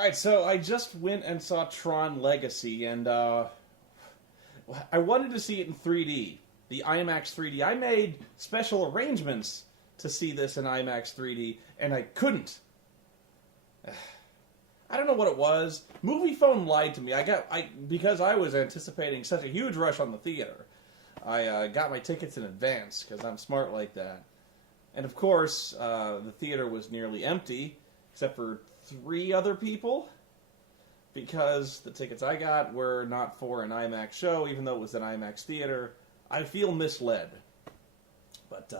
Alright, so I just went and saw Tron Legacy, and I wanted to see it in 3D, the IMAX 3D. I made special arrangements to see this in IMAX 3D, and I couldn't. I don't know what it was. Movie Phone lied to me. Because I was anticipating such a huge rush on the theater. I got my tickets in advance because I'm smart like that. And of course, the theater was nearly empty, except for 3 other people, because the tickets I got were not for an IMAX show, even though it was an IMAX theater. I feel misled. But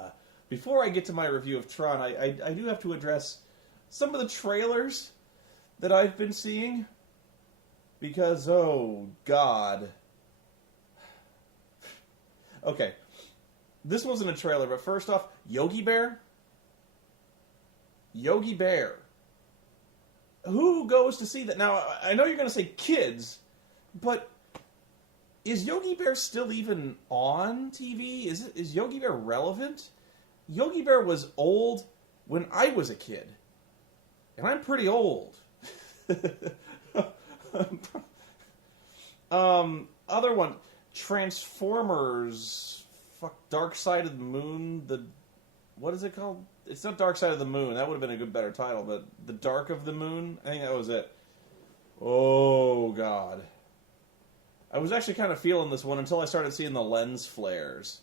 before I get to my review of Tron, I do have to address some of the trailers that I've been seeing, because, oh, God. Okay, this wasn't a trailer, but first off, Yogi Bear? Yogi Bear. Who goes to see that? Now, I know you're going to say kids, but is Yogi Bear still even on TV? Is Yogi Bear relevant? Yogi Bear was old when I was a kid. And I'm pretty old. Other one, Transformers, Dark Side of the Moon, what is it called? It's not Dark Side of the Moon, that would have been a good better title, but The Dark of the Moon, I think that was it. Oh, God. I was actually kind of feeling this one until I started seeing the lens flares.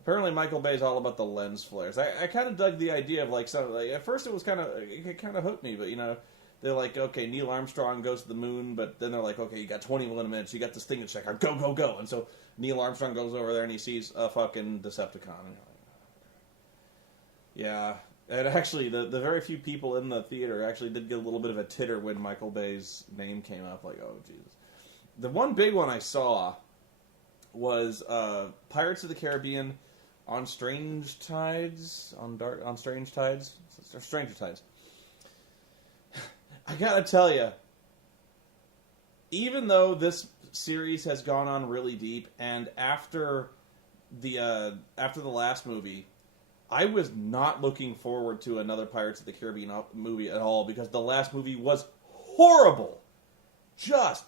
Apparently Michael Bay's all about the lens flares. I kind of dug the idea of, at first it kind of hooked me, but, they're like, okay, Neil Armstrong goes to the moon, but then they're like, okay, you got 21 minutes, you got this thing to check out, go, go, go. And so Neil Armstrong goes over there and he sees a fucking Decepticon. Yeah, and actually, the very few people in the theater actually did get a little bit of a titter when Michael Bay's name came up, like, oh, Jesus. The one big one I saw was Pirates of the Caribbean on Strange Tides, on Strange Tides? Stranger Tides. I gotta tell you, even though this series has gone on really deep, and after the last movie, I was not looking forward to another Pirates of the Caribbean movie at all, because the last movie was horrible. Just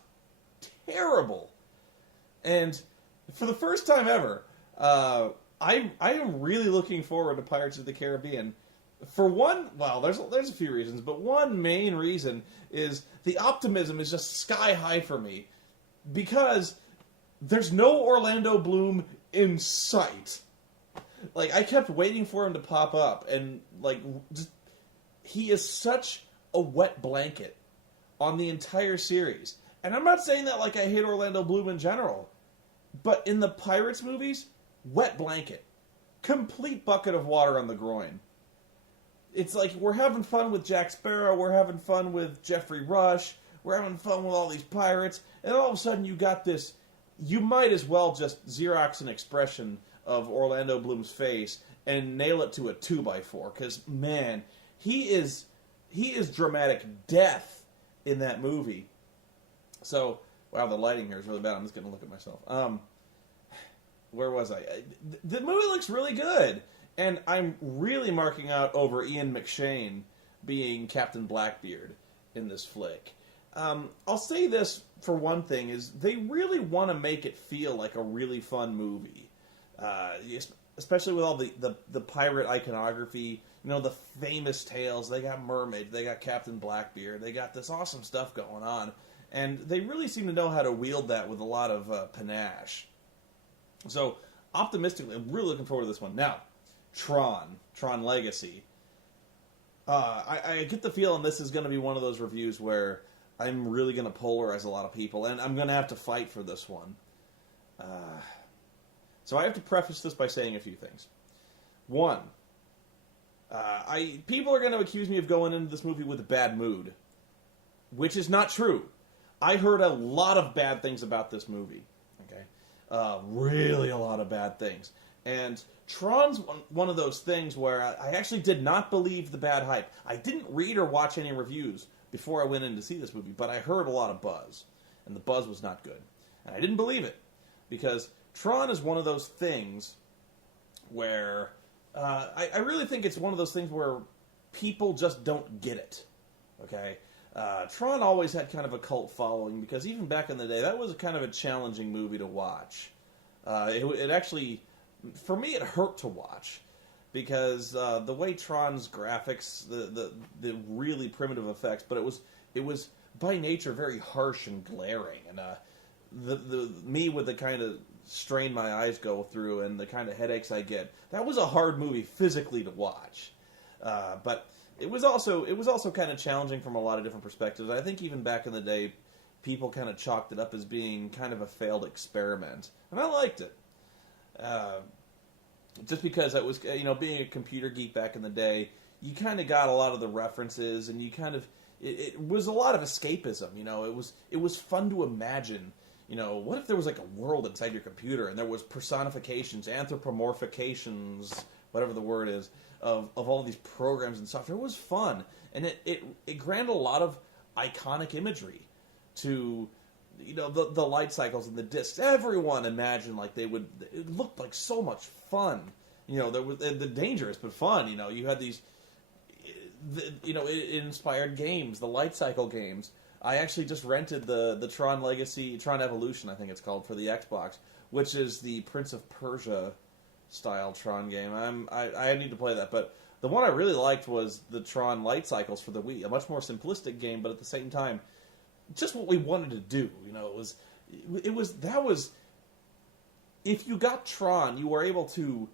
terrible. And for the first time ever, I am really looking forward to Pirates of the Caribbean. For one, well, there's a few reasons, but one main reason is the optimism is just sky high for me, because there's no Orlando Bloom in sight. Like, I kept waiting for him to pop up, and, he is such a wet blanket on the entire series. And I'm not saying that like I hate Orlando Bloom in general, but in the Pirates movies, wet blanket. Complete bucket of water on the groin. It's like, we're having fun with Jack Sparrow, we're having fun with Jeffrey Rush, we're having fun with all these pirates, and all of a sudden you got this, you might as well just Xerox an expression of Orlando Bloom's face and nail it to a 2x4, because, man, he is dramatic death in that movie. So, wow, the lighting here is really bad, I'm just going to look at myself. Where was I? The movie looks really good. And I'm really marking out over Ian McShane being Captain Blackbeard in this flick. I'll say this for one thing, is they really want to make it feel like a really fun movie. Especially with all the pirate iconography, the famous tales. They got mermaids, they got Captain Blackbeard, they got this awesome stuff going on. And they really seem to know how to wield that with a lot of panache. So, optimistically, I'm really looking forward to this one. Now, Tron Legacy. I get the feeling this is going to be one of those reviews where I'm really going to polarize a lot of people, and I'm going to have to fight for this one. So I have to preface this by saying a few things. One, people are going to accuse me of going into this movie with a bad mood, which is not true. I heard a lot of bad things about this movie. Okay, really a lot of bad things. And Tron's one of those things where I actually did not believe the bad hype. I didn't read or watch any reviews before I went in to see this movie, but I heard a lot of buzz, and the buzz was not good. And I didn't believe it, because Tron is one of those things where I really think it's one of those things where people just don't get it. Okay? Tron always had kind of a cult following because even back in the day, that was kind of a challenging movie to watch. It actually, for me, it hurt to watch because the way Tron's graphics, the really primitive effects, but it was by nature very harsh and glaring, and me with the kind of strain my eyes go through and the kind of headaches I get, that was a hard movie physically to watch. But it was also kind of challenging from a lot of different perspectives. I think even back in the day, people kind of chalked it up as being kind of a failed experiment, and I liked it. Just because it was, being a computer geek back in the day, you kind of got a lot of the references, and you kind of it was a lot of escapism. It was fun to imagine. What if there was like a world inside your computer, and there was personifications, anthropomorphications, whatever the word is, of all these programs and software. It was fun, and it granted a lot of iconic imagery to the light cycles and the discs. Everyone imagined like it looked like so much fun. There was the dangerous but fun. You had these, it inspired games, the light cycle games. I actually just rented the Tron Legacy, Tron Evolution, I think it's called, for the Xbox, which is the Prince of Persia style Tron game. I need to play that, but the one I really liked was the Tron Light Cycles for the Wii, a much more simplistic game, but at the same time, just what we wanted to do. That was if you got Tron, you were able to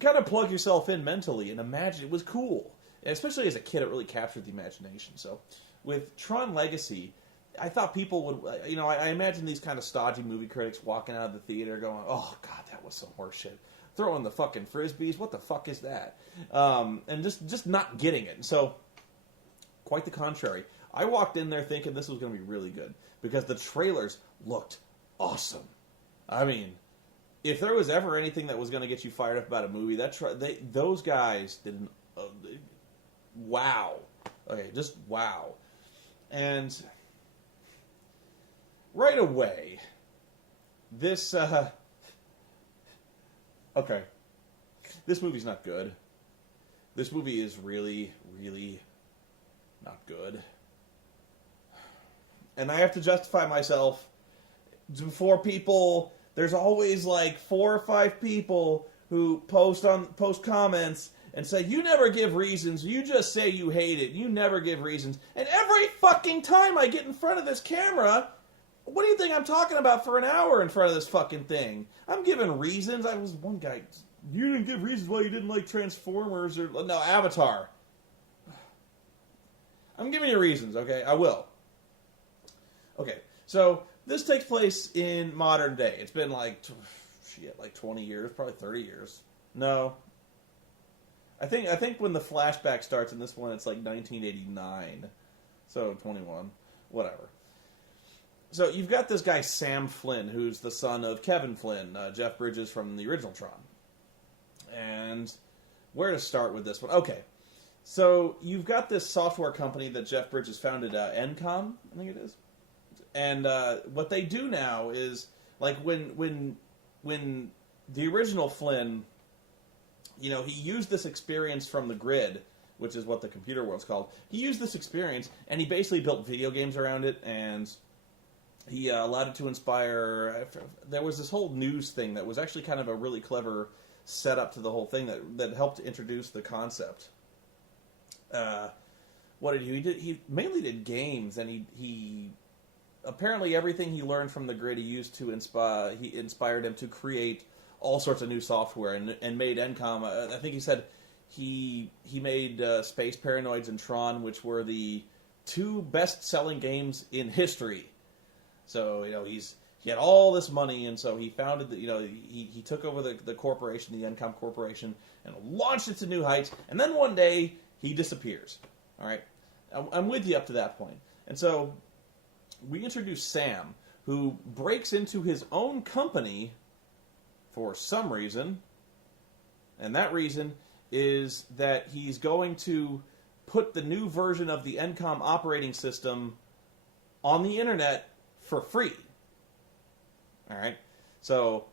kind of plug yourself in mentally and imagine. It was cool, and especially as a kid, it really captured the imagination. So with Tron Legacy, I thought people would, I imagine these kind of stodgy movie critics walking out of the theater going, "Oh God, that was some horseshit. Throwing the fucking frisbees, what the fuck is that?" And just not getting it. And so, quite the contrary. I walked in there thinking this was going to be really good because the trailers looked awesome. I mean, if there was ever anything that was going to get you fired up about a movie, those guys did wow. Okay, just wow. And right away, this okay, this movie's not good. This movie is really, really not good. And I have to justify myself before people. There's always like 4 or 5 people who post comments and say, "You never give reasons. You just say you hate it. You never give reasons." And every fucking time I get in front of this camera, what do you think I'm talking about for an hour in front of this fucking thing? I'm giving reasons. I was one guy. "You didn't give reasons why you didn't like Transformers or no Avatar." I'm giving you reasons, okay? I will. Okay, so this takes place in modern day. It's been like 20 years, probably 30 years. No. I think when the flashback starts in this one, it's like 1989. So 21. Whatever. So you've got this guy, Sam Flynn, who's the son of Kevin Flynn, Jeff Bridges from the original Tron. And where to start with this one? Okay. So you've got this software company that Jeff Bridges founded, Encom, I think it is. And what they do now is, like, when the original Flynn, he used this experience from the grid, which is what the computer world's called. He used this experience, and he basically built video games around it, and he allowed it to inspire. There was this whole news thing that was actually kind of a really clever setup to the whole thing that helped introduce the concept. What did he do? He mainly did games, and he apparently everything he learned from the grid he used to inspired him to create all sorts of new software and made Encom. I think he said he made Space Paranoids and Tron, which were the 2 best-selling games in history. So he had all this money, and so he founded he took over the corporation, the Encom Corporation, and launched it to new heights. And then one day he disappears. All right, I'm with you up to that point. And so we introduce Sam, who breaks into his own company for some reason, and that reason is that he's going to put the new version of the Encom operating system on the internet for free. All right, so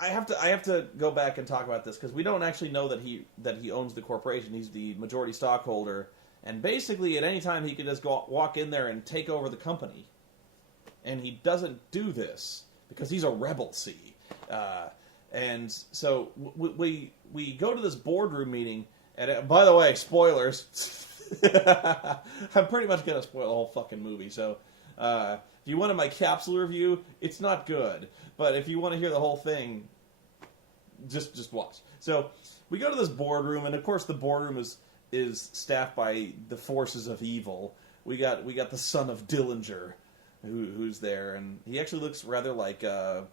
I have to go back and talk about this because we don't actually know that he owns the corporation. He's the majority stockholder, And basically, at any time, he could just walk in there and take over the company. And he doesn't do this because he's a rebel, see. And so we go to this boardroom meeting. And by the way, spoilers. I'm pretty much going to spoil the whole fucking movie. So if you wanted my capsule review, it's not good. But if you want to hear the whole thing, just watch. So we go to this boardroom, and of course the boardroom is staffed by the forces of evil. We got the son of Dillinger, who's there, and he actually looks rather like the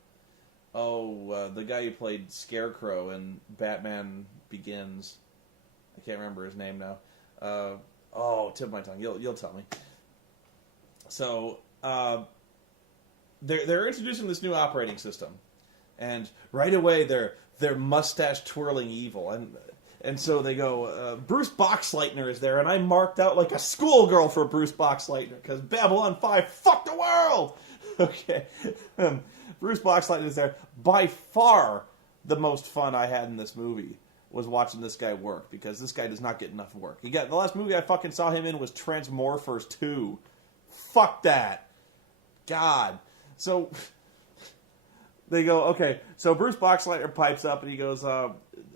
guy who played Scarecrow in Batman Begins. I can't remember his name now. Tip of my tongue. You'll tell me. So they're introducing this new operating system, and right away they're mustache twirling evil, and so they go. Bruce Boxleitner is there, and I marked out like a schoolgirl for Bruce Boxleitner because Babylon 5 fucked the world. Okay, Bruce Boxleitner is there. By far, the most fun I had in this movie was watching this guy work, because this guy does not get enough work. The last movie I fucking saw him in was Transmorphers 2. Fuck that. God. So they go, okay. So Bruce Boxleitner pipes up and he goes,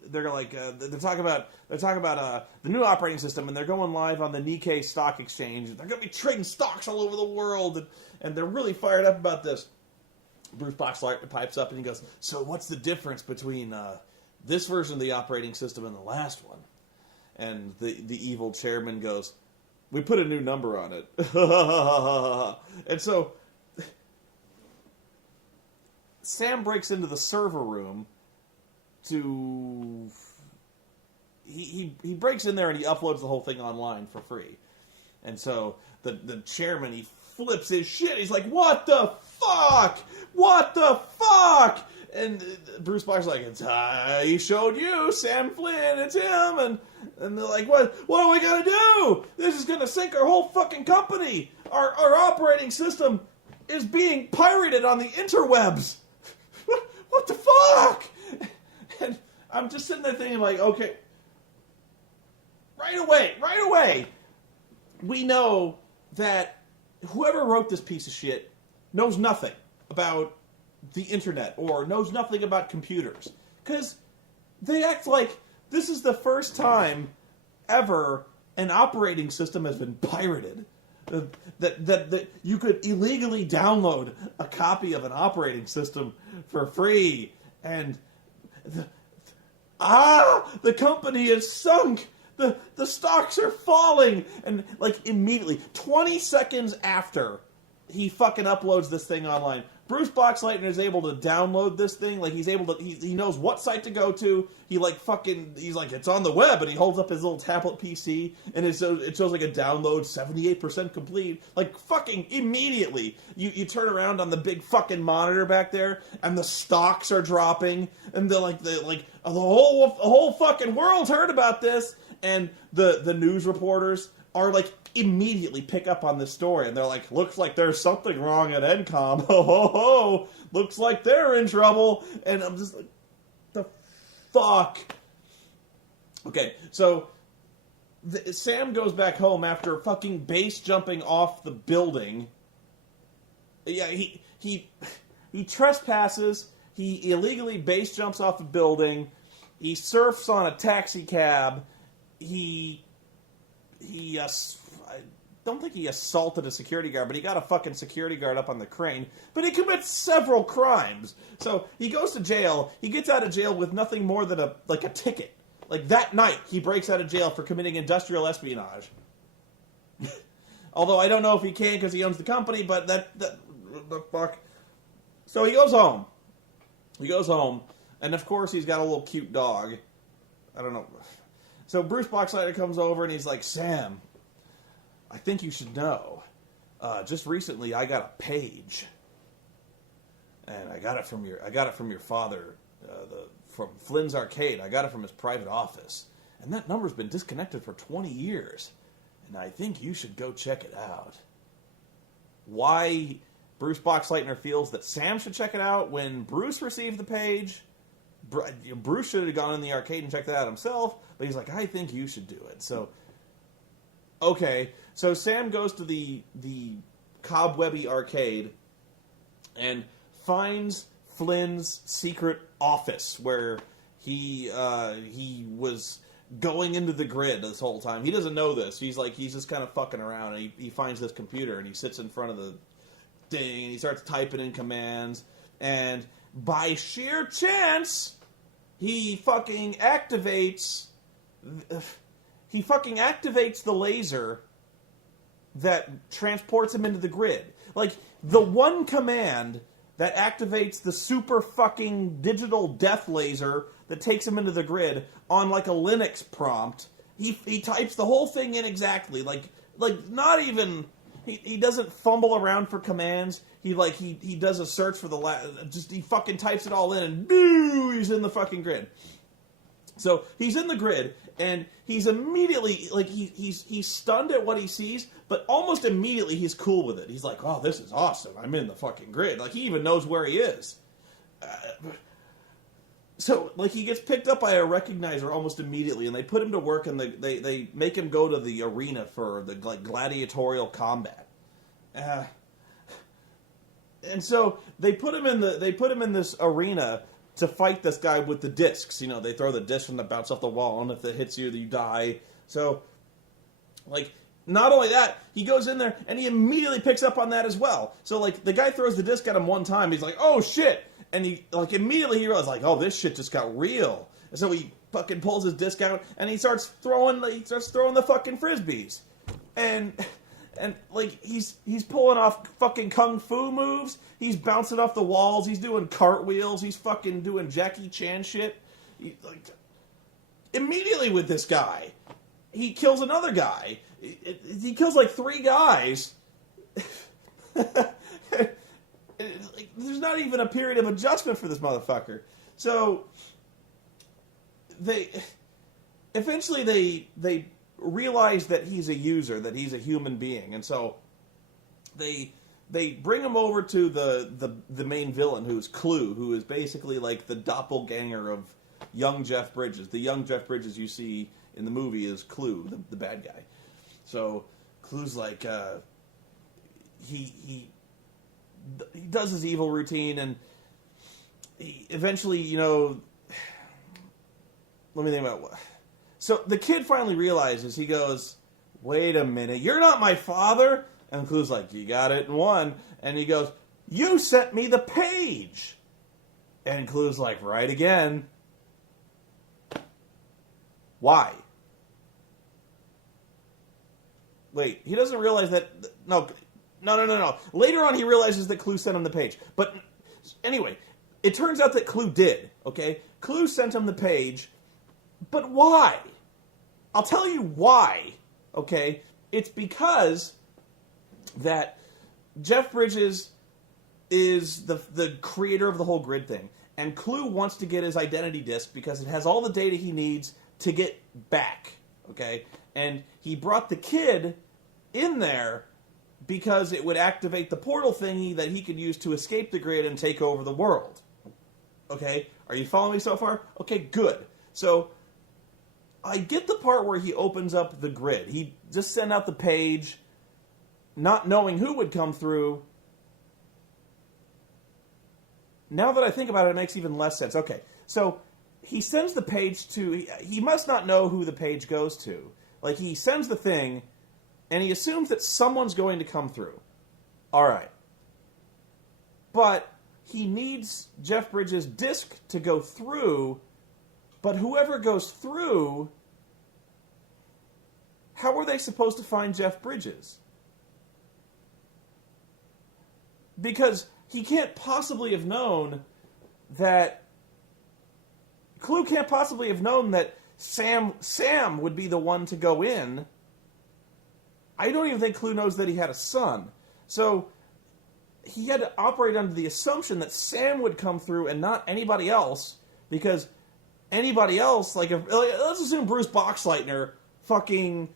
they're talking about the new operating system, and they're going live on the Nikkei stock exchange. They're going to be trading stocks all over the world, and they're really fired up about this. Bruce Boxleitner pipes up and he goes, so what's the difference between this version of the operating system and the last one? And the evil chairman goes, we put a new number on it. And so Sam breaks into the server room to... He breaks in there and he uploads the whole thing online for free. And so the chairman, he flips his shit. He's like, what the fuck? What the fuck? And Bruce Box's like, he showed you, Sam Flynn, it's him. And they're like, what are we going to do? This is going to sink our whole fucking company. Our operating system is being pirated on the interwebs. What the fuck? And I'm just sitting there thinking, like, okay, right away, we know that whoever wrote this piece of shit knows nothing about the internet or knows nothing about computers, because they act like this is the first time ever an operating system has been pirated. That you could illegally download a copy of an operating system for free, and the company is sunk. The stocks are falling, and like immediately, 20 seconds after he fucking uploads this thing online, Bruce Boxleitner is able to download this thing. Like, he's able to, he knows what site to go to. He's like, it's on the web, and he holds up his little tablet PC, and it shows like a download 78% complete. Like, fucking immediately, you turn around on the big fucking monitor back there, and the stocks are dropping, and the whole fucking world's heard about this, and the news reporters are like, immediately pick up on this story, and they're like, looks like there's something wrong at Encom. Ho, ho, ho. Looks like they're in trouble. And I'm just like, the fuck? Okay, so Sam goes back home after fucking base jumping off the building. Yeah, he trespasses. He illegally base jumps off the building. He surfs on a taxi cab. I don't think he assaulted a security guard, but he got a fucking security guard up on the crane. But he commits several crimes. So he goes to jail. He gets out of jail with nothing more than a ticket. Like, that night, he breaks out of jail for committing industrial espionage. Although I don't know if he can because he owns the company, but the fuck. So he goes home. And of course he's got a little cute dog. I don't know. So Bruce Boxleitner comes over and he's like, Sam, I think you should know. Just recently, I got a page, and I got it from your father, from Flynn's Arcade. I got it from his private office, and that number's been disconnected for 20 years, and I think you should go check it out. Why Bruce Boxleitner feels that Sam should check it out when Bruce received the page? Bruce should have gone in the arcade and checked that out himself, but he's like, I think you should do it. So, Okay, so Sam goes to the cobwebby arcade and finds Flynn's secret office where he was going into the grid this whole time. He doesn't know this. He's just kind of fucking around, and he finds this computer, and he sits in front of the thing, and he starts typing in commands, and by sheer chance, he fucking activates the laser that transports him into the grid. Like, the one command that activates the super fucking digital death laser that takes him into the grid on, like, a Linux prompt, he types the whole thing in exactly. Like not even... He doesn't fumble around for commands. He does a search for he fucking types it all in, and boo, he's in the fucking grid. So he's in the grid, and he's immediately he's stunned at what he sees, but almost immediately he's cool with it. He's like, "Oh, this is awesome! I'm in the fucking grid." Like, he even knows where he is. So, like, he gets picked up by a recognizer almost immediately, and they put him to work, and they make him go to the arena for the gladiatorial combat. And so they put him in this arena to fight this guy with the discs. You know, they throw the disc and they bounce off the wall, and if it hits you, you die. So, like, not only that, he goes in there, and he immediately picks up on that as well. So, like, the guy throws the disc at him one time, he's like, "Oh, shit!" And he, like, immediately he realizes, like, "Oh, this shit just got real." And so he fucking pulls his disc out, and he starts throwing the fucking frisbees. And like, he's pulling off fucking kung fu moves. He's bouncing off the walls. He's doing cartwheels. He's fucking doing Jackie Chan shit. Immediately with this guy, he kills another guy. He kills like 3 guys. There's not even a period of adjustment for this motherfucker. So they eventually realize that he's a user, that he's a human being, and so they bring him over to the main villain, who's Clue, who is basically like the doppelganger of young Jeff Bridges. The young Jeff Bridges you see in the movie is Clue, the bad guy. So Clue's like he does his evil routine, and he eventually, you know, let me think about what. So the kid finally realizes, he goes, "Wait a minute, you're not my father?" And Clue's like, "You got it in one." And he goes, "You sent me the page." And Clue's like, "Right again." Why? Wait, he doesn't realize that... No. Later on, he realizes that Clue sent him the page. But anyway, it turns out that Clue did, okay? Clue sent him the page, but why? I'll tell you why, okay? It's because that Jeff Bridges is the creator of the whole grid thing, and Clue wants to get his identity disc because it has all the data he needs to get back, okay? And he brought the kid in there because it would activate the portal thingy that he could use to escape the grid and take over the world. Okay? Are you following me so far? Okay, good. So, I get the part where he opens up the grid. He just sent out the page, not knowing who would come through. Now that I think about it, it makes even less sense. Okay, so he sends the page to... He must not know who the page goes to. Like, he sends the thing, and he assumes that someone's going to come through. All right. But he needs Jeff Bridges' disc to go through, but whoever goes through, how are they supposed to find Jeff Bridges? Because he can't possibly have known that... Clue can't possibly have known that Sam would be the one to go in. I don't even think Clue knows that he had a son. So he had to operate under the assumption that Sam would come through and not anybody else, because anybody else, let's assume Bruce Boxleitner fucking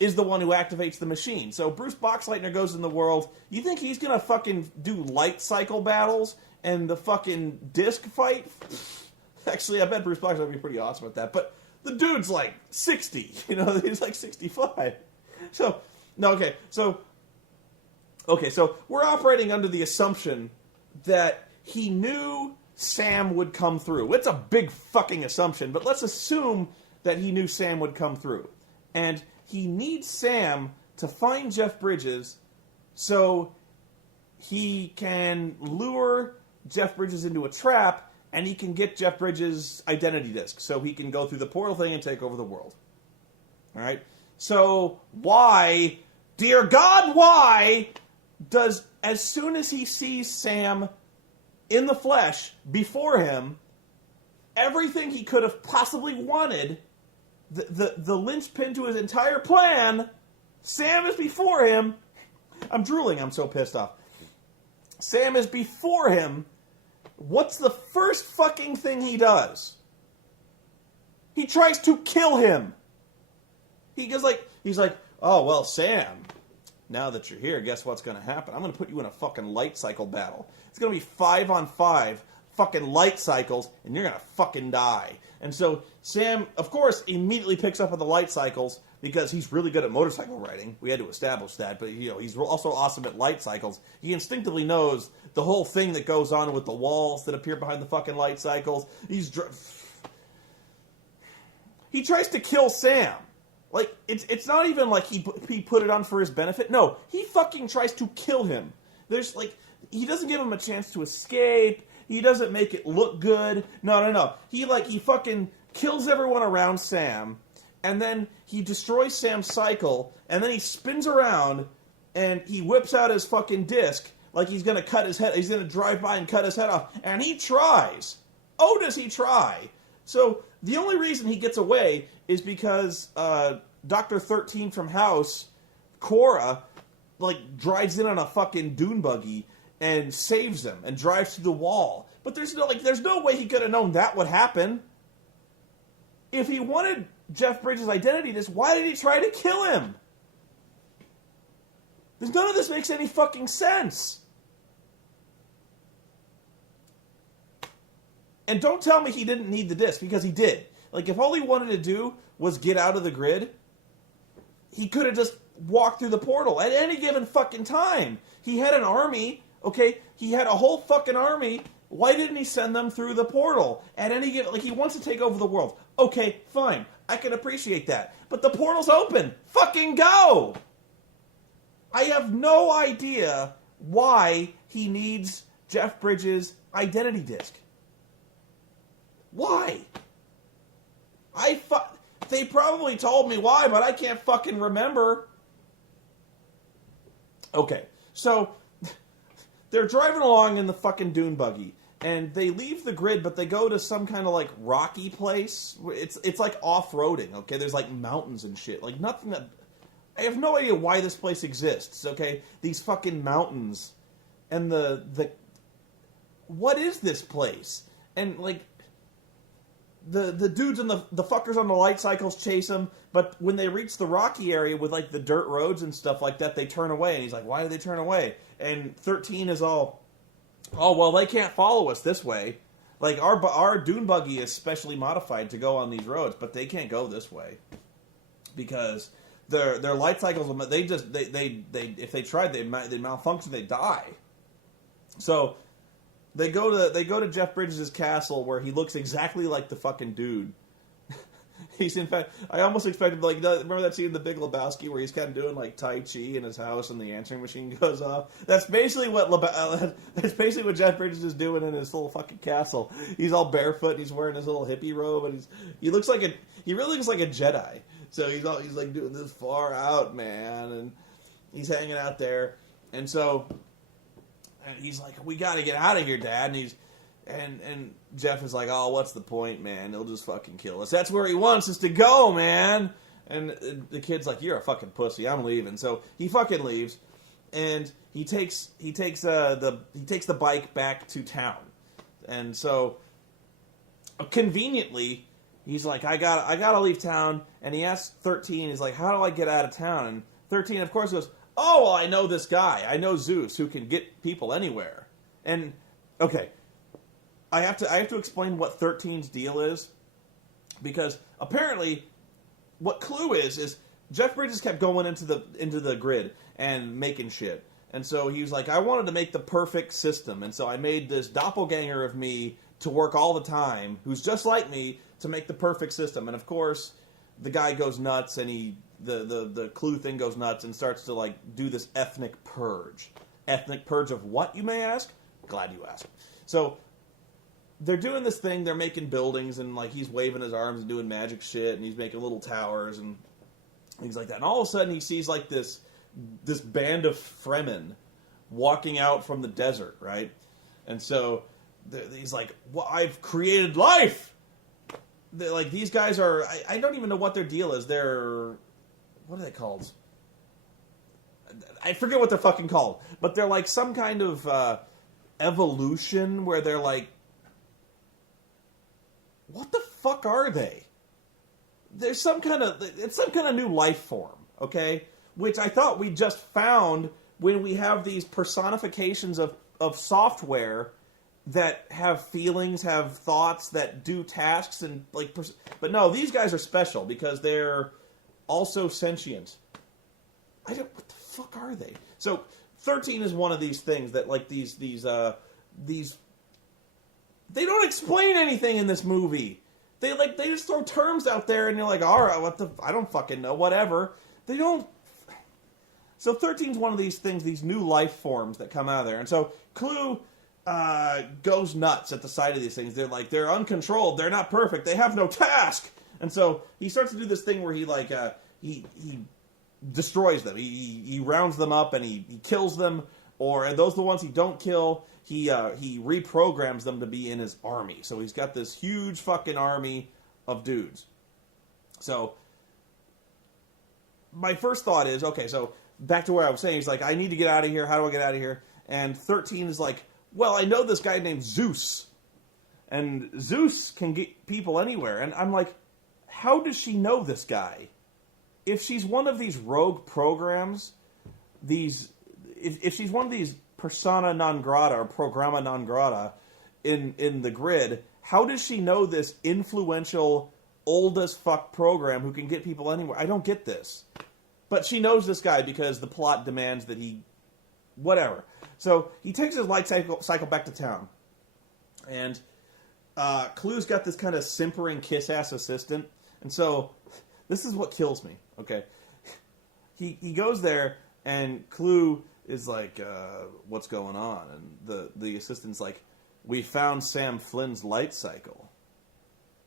is the one who activates the machine. So Bruce Boxleitner goes in the world. You think he's gonna fucking do light cycle battles and the fucking disc fight? Actually, I bet Bruce Boxleitner would be pretty awesome at that. But the dude's like 60, he's like 65. So, no, okay. So we're operating under the assumption that he knew Sam would come through. It's a big fucking assumption, but let's assume that he knew Sam would come through. And he needs Sam to find Jeff Bridges so he can lure Jeff Bridges into a trap, and he can get Jeff Bridges' identity disc so he can go through the portal thing and take over the world. All right? So why, dear God, why does, as soon as he sees Sam in the flesh before him, everything he could have possibly wanted, the linchpin to his entire plan, Sam is before him. I'm drooling, I'm so pissed off. Sam is before him. What's the first fucking thing he does? He tries to kill him. He's like, oh, well, Sam, now that you're here, guess what's going to happen? I'm going to put you in a fucking light cycle battle. It's going to be 5-on-5 fucking light cycles, and you're going to fucking die. And so Sam, of course, immediately picks up on the light cycles because he's really good at motorcycle riding. We had to establish that, but he's also awesome at light cycles. He instinctively knows the whole thing that goes on with the walls that appear behind the fucking light cycles. He tries to kill Sam. Like, it's not even like he put it on for his benefit. No, he fucking tries to kill him. He doesn't give him a chance to escape. He doesn't make it look good. No. He fucking kills everyone around Sam, and then he destroys Sam's cycle, and then he spins around, and he whips out his fucking disc like he's gonna cut his head. He's gonna drive by and cut his head off, and he tries. Oh, does he try? So the only reason he gets away is because Dr. 13 from House, Cora, drives in on a fucking dune buggy and saves him and drives through the wall. But there's no way he could have known that would happen. If he wanted Jeff Bridges' identity disc, why did he try to kill him? None of this makes any fucking sense. And don't tell me he didn't need the disc, because he did. If all he wanted to do was get out of the grid, he could have just walked through the portal at any given fucking time. He had an army, okay? He had a whole fucking army. Why didn't he send them through the portal at any given... he wants to take over the world. Okay, fine. I can appreciate that. But the portal's open. Fucking go! I have no idea why he needs Jeff Bridges' identity disc. Why? They probably told me why, but I can't fucking remember. Okay, so they're driving along in the fucking dune buggy, and they leave the grid, but they go to some kind of rocky place. It's like off-roading, okay? There's mountains and shit. Nothing that... I have no idea why this place exists, okay? These fucking mountains. And the... What is this place? And, the dudes and the fuckers on the light cycles chase him, but when they reach the rocky area with, the dirt roads and stuff like that, they turn away. And he's like, why do they turn away? And 13 is all, oh, well, they can't follow us this way. Our dune buggy is specially modified to go on these roads, but they can't go this way. Because their light cycles, if they tried, they'd malfunction, they'd die. So... They go to Jeff Bridges' castle, where he looks exactly like the fucking dude. He's, in fact, I almost expected, remember that scene in The Big Lebowski where he's kind of doing Tai Chi in his house and the answering machine goes off? That's basically what Jeff Bridges is doing in his little fucking castle. He's all barefoot and he's wearing his little hippie robe, and he really looks like a Jedi. So he's doing this far out, man, and he's hanging out there, and so. And he's like, we got to get out of here, Dad. And Jeff is like, oh, what's the point, man? He'll just fucking kill us. That's where he wants us to go, man. And the kid's like, you're a fucking pussy. I'm leaving. So he fucking leaves, and he takes the bike back to town. And so conveniently, he's like, I gotta leave town. And he asks 13, he's like, how do I get out of town? And 13, of course, goes, oh, well, I know this guy. I know Zeus, who can get people anywhere. And, okay, I have to explain what 13's deal is, because apparently what Clue is Jeff Bridges kept going into the grid and making shit. And so he was like, I wanted to make the perfect system. And so I made this doppelganger of me to work all the time, who's just like me, to make the perfect system. And of course, the guy goes nuts, and the clue thing goes nuts and starts to like do this ethnic purge. Ethnic purge of what, you may ask? Glad you asked. So they're doing this thing, they're making buildings, and like he's waving his arms and doing magic shit, and he's making little towers and things like that. And all of a sudden he sees like this band of Fremen walking out from the desert, right? And so he's like, well, I've created life! They're like, these guys are... I don't even know what their deal is. They're... What are they called? I forget what they're fucking called. But they're like some kind of evolution where they're like... What the fuck are they? There's some kind of... It's some kind of new life form, okay? Which I thought we just found when we have these personifications of software that have feelings, have thoughts, that do tasks, and like... But no, these guys are special because they're also sentient. What the fuck are they? So 13 is one of these things that like these they don't explain anything in this movie. They just throw terms out there and you're like, all right, I don't fucking know, whatever. They don't. So 13 is one of these things, these new life forms that come out of there. And so Clue goes nuts at the sight of these things. They're like, they're uncontrolled, they're not perfect, they have no task. And so he starts to do this thing where he like he destroys them. He rounds them up and he kills them, or those are the ones he don't kill. He reprograms them to be in his army. So he's got this huge fucking army of dudes. So my first thought is, okay, so back to where I was saying, he's like, I need to get out of here. How do I get out of here? And 13 is like, well, I know this guy named Zeus. And Zeus can get people anywhere. And I'm like, how does she know this guy? If she's one of these rogue programs, if she's one of these persona non grata or programma non grata in the grid, how does she know this influential, old as fuck program who can get people anywhere? I don't get this. But she knows this guy because the plot demands that he... Whatever. So he takes his light cycle back to town. And Clue's got this kind of simpering kiss-ass assistant. And so this is what kills me, okay? He goes there, and Clue is like, what's going on? And the assistant's like, we found Sam Flynn's light cycle.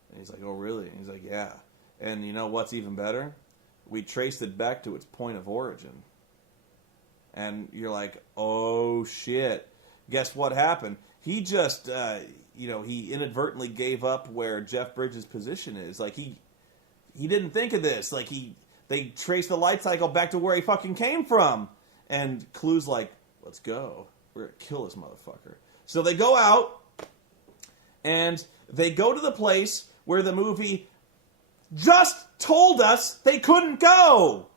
And he's like, oh, really? And he's like, yeah. And you know what's even better? We traced it back to its point of origin. And you're like, oh, shit. Guess what happened? He just, he inadvertently gave up where Jeff Bridges' position is. Like, he didn't think of this. Like, they traced the light cycle back to where he fucking came from. And Clue's like, let's go. We're going to kill this motherfucker. So they go out, and they go to the place where the movie just told us they couldn't go.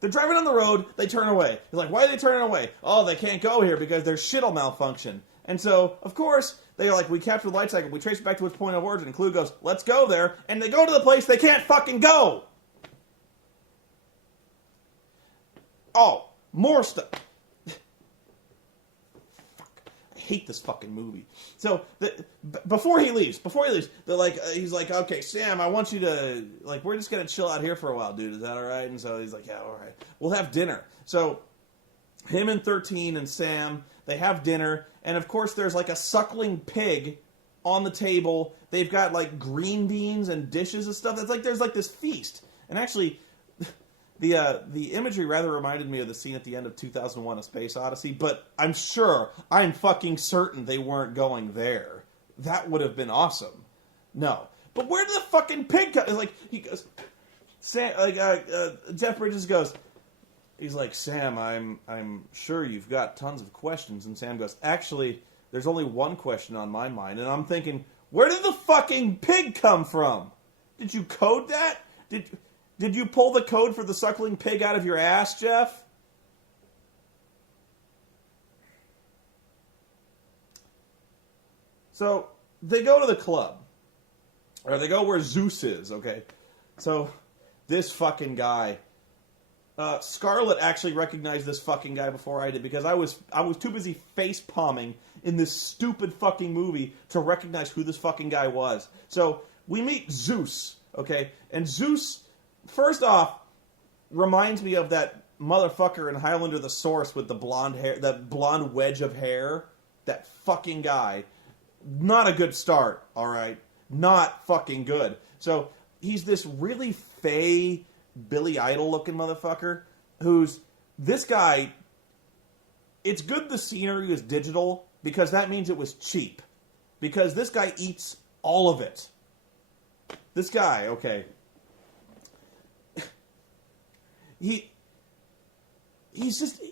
They're driving on the road, they turn away. He's like, why are they turning away? Oh, they can't go here because their shit'll malfunction. And so, of course, they're like, we captured the light cycle, we traced it back to its point of origin. And Clue goes, let's go there. And they go to the place they can't fucking go. Oh, more stuff. I hate this fucking movie. So, before he leaves, they're like, he's like, okay, Sam, I want you to, like, we're just going to chill out here for a while, dude. Is that all right? And so he's like, yeah, all right. We'll have dinner. So, him and 13 and Sam, they have dinner. And, of course, there's, like, a suckling pig on the table. They've got, like, green beans and dishes and stuff. It's like, there's, like, this feast. And actually, the imagery rather reminded me of the scene at the end of 2001: A Space Odyssey, but I'm fucking certain they weren't going there. That would have been awesome. No. But where did the fucking pig come? Like, he goes, Sam, Jeff Bridges goes, he's like, Sam, I'm sure you've got tons of questions. And Sam goes, actually, there's only one question on my mind. And I'm thinking, where did the fucking pig come from? Did you code that? Did you pull the code for the suckling pig out of your ass, Jeff? So, they go to the club. Or they go where Zeus is, okay? So, this fucking guy. Scarlett actually recognized this fucking guy before I did because I was too busy face palming in this stupid fucking movie to recognize who this fucking guy was. So, we meet Zeus, okay? And Zeus, first off, reminds me of that motherfucker in Highlander the Source with the blonde hair, that blonde wedge of hair. That fucking guy. Not a good start, alright? Not fucking good. So, he's this really fey, Billy Idol looking motherfucker who's... This guy... It's good the scenery is digital because that means it was cheap. Because this guy eats all of it. This guy, okay. He's just...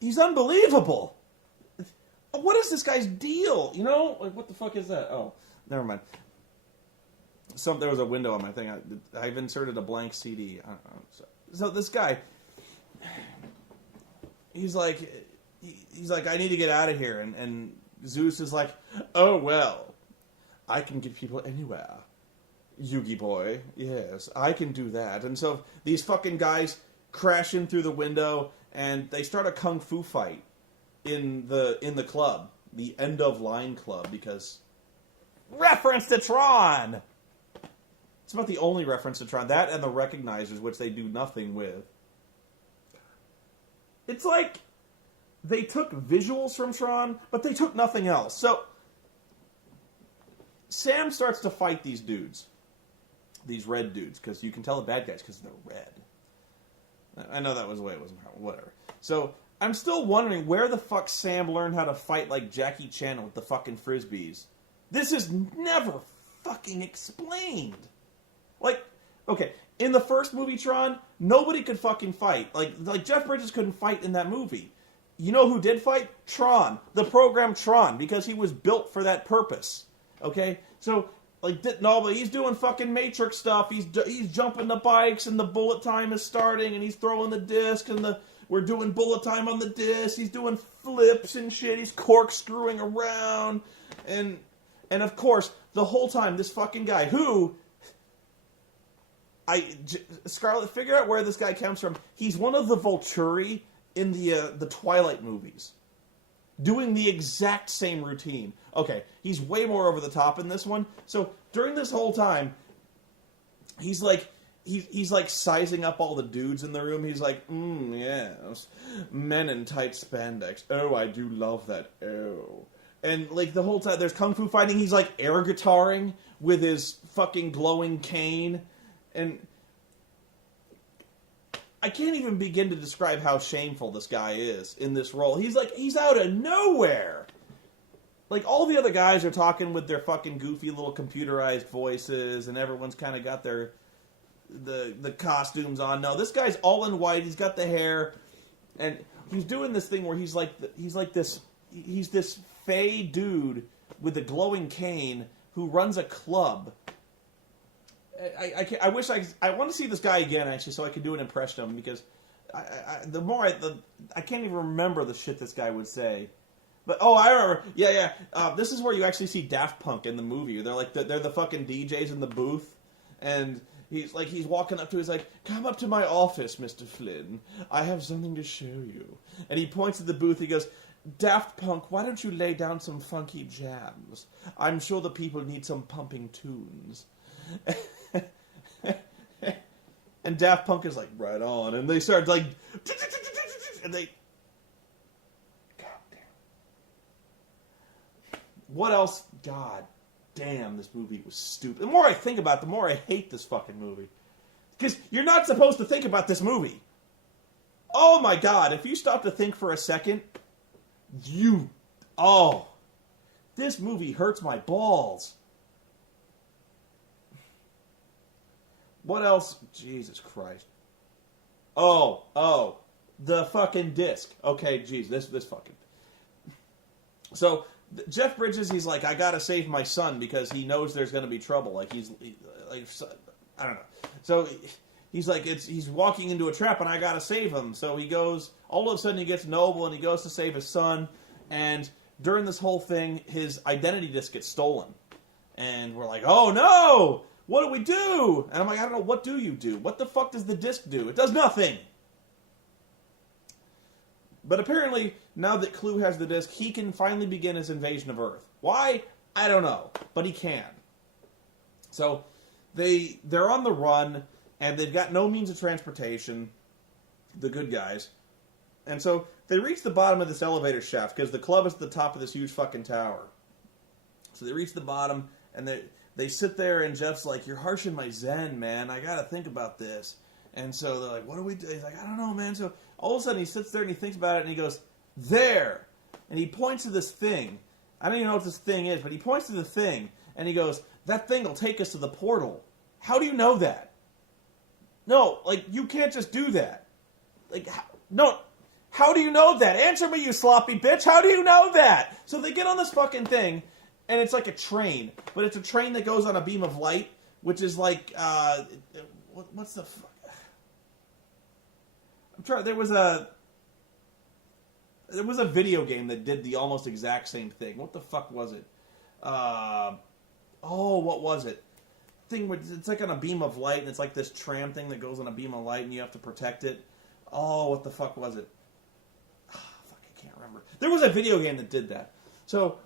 He's unbelievable. What is this guy's deal? You know? Like, what the fuck is that? Oh, never mind. There was a window on my thing. I've inserted a blank CD. I don't know. So this guy, he's like, I need to get out of here. And Zeus is like, oh, well, I can get people anywhere. Yugi boy, yes, I can do that. And so these fucking guys crash in through the window and they start a kung fu fight in the club, the End of Line Club, because reference to Tron. It's about the only reference to Tron. That and the recognizers, which they do nothing with. It's like they took visuals from Tron, but they took nothing else. So Sam starts to fight these dudes, these red dudes, because you can tell the bad guys because they're red. I know that was the way it was. Whatever. So I'm still wondering where the fuck Sam learned how to fight like Jackie Chan with the fucking frisbees. This is never fucking explained. Like, okay, in the first movie Tron, nobody could fucking fight. Like Jeff Bridges couldn't fight in that movie. You know who did fight? Tron. The program Tron, because he was built for that purpose. Okay? So, like, no, but he's doing fucking Matrix stuff. He's jumping the bikes, and the bullet time is starting, and he's throwing the disc, and we're doing bullet time on the disc. He's doing flips and shit. He's corkscrewing around. And of course, the whole time, this fucking guy, who... Scarlett, figure out where this guy comes from. He's one of the Volturi in the Twilight movies. Doing the exact same routine. Okay, he's way more over the top in this one. So, during this whole time, he's like sizing up all the dudes in the room. He's like, yes, men in tight spandex. Oh, I do love that. Oh. And, like, the whole time, there's kung fu fighting. He's, like, air guitaring with his fucking glowing cane. And I can't even begin to describe how shameful this guy is in this role. He's out of nowhere. Like, all the other guys are talking with their fucking goofy little computerized voices, and everyone's kind of got the costumes on. No, this guy's all in white. He's got the hair, and he's doing this thing where he's this fey dude with a glowing cane who runs a club. I wish I want to see this guy again, actually, so I could do an impression of him, because I can't even remember the shit this guy would say. But I remember. Yeah. This is where you actually see Daft Punk in the movie. They're the fucking DJs in the booth, and he's walking up to. He's like, "Come up to my office, Mr. Flynn. I have something to show you." And he points at the booth. He goes, "Daft Punk, why don't you lay down some funky jams? I'm sure the people need some pumping tunes." And Daft Punk is like, right on. And they start like, and they, God damn. What else? God damn, this movie was stupid. The more I think about it, the more I hate this fucking movie. Because you're not supposed to think about this movie. Oh my God, if you stop to think for a second, this movie hurts my balls. What else? Jesus Christ. Oh. The fucking disc. Okay, jeez, this fucking... So, Jeff Bridges, he's like, I gotta save my son because he knows there's gonna be trouble. I don't know. So, he's like, he's walking into a trap and I gotta save him. So he goes, all of a sudden he gets noble and he goes to save his son. And during this whole thing, his identity disc gets stolen. And we're like, oh no! What do we do? And I'm like, I don't know, what do you do? What the fuck does the disc do? It does nothing! But apparently, now that Clue has the disc, he can finally begin his invasion of Earth. Why? I don't know. But he can. So, they're on the run, and they've got no means of transportation, the good guys. And so, they reach the bottom of this elevator shaft, because the club is at the top of this huge fucking tower. So they reach the bottom, and they sit there, and Jeff's like, you're harshing my zen, man. I gotta think about this. And so they're like, what do we do? He's like, I don't know, man. So all of a sudden he sits there and he thinks about it and he goes, there! And he points to this thing. I don't even know what this thing is, but he points to the thing and he goes, that thing will take us to the portal. How do you know that? No, like, you can't just do that. Like, no, how do you know that? Answer me, you sloppy bitch. How do you know that? So they get on this fucking thing and it's like a train, but it's a train that goes on a beam of light, which is like, what's the fuck? I'm trying. There was a video game that did the almost exact same thing. What the fuck was it? What was it? It's like on a beam of light, and it's like this tram thing that goes on a beam of light, and you have to protect it. Oh, what the fuck was it? Fuck, I can't remember. There was a video game that did that. So,